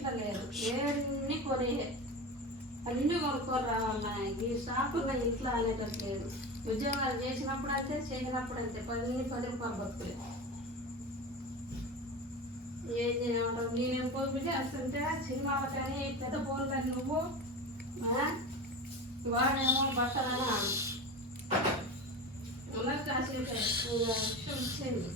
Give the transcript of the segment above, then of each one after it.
ఇంట్లో లేదు, ఏన్ని కొని అన్నీ కొనుక్కొని రావాలన్నా ఈ షాపుల్లో ఇంట్లో అనేటట్టు లేదు. ఉద్యోగాలు చేసినప్పుడు అంతే, చేయనప్పుడు అంతే, 10 రూపాయలు బతుకులే. ఏం చేయమంటావు? నేనేం పోయి చేస్తుంటే సినిమాలు కానీ పెద్ద ఫోన్ కానీ నువ్వు వాడేమో బట్టలనా ఉన్నది కాసేపు ఇచ్చేది.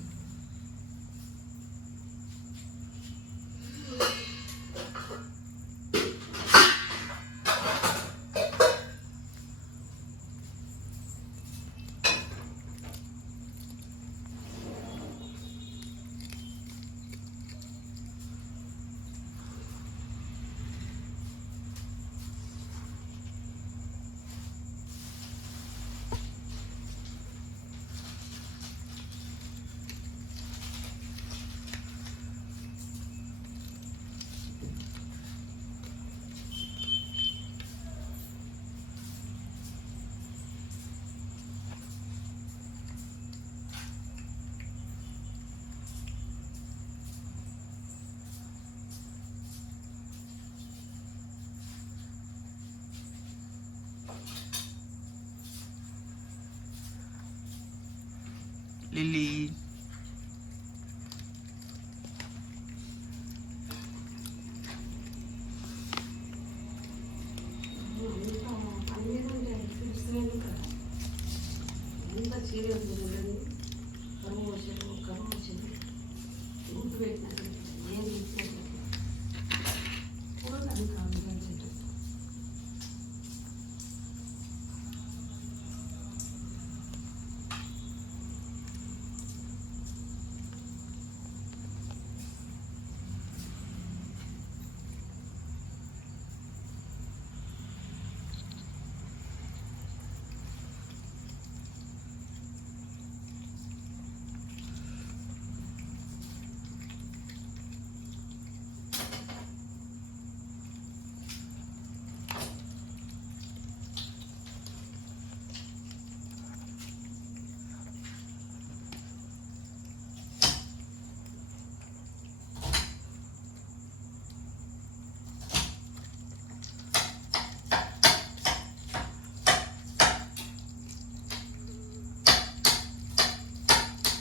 లిల్లీ ఎంత సీరియస్ కరువు వచ్చింది గుర్తు పెట్టినాను ఏం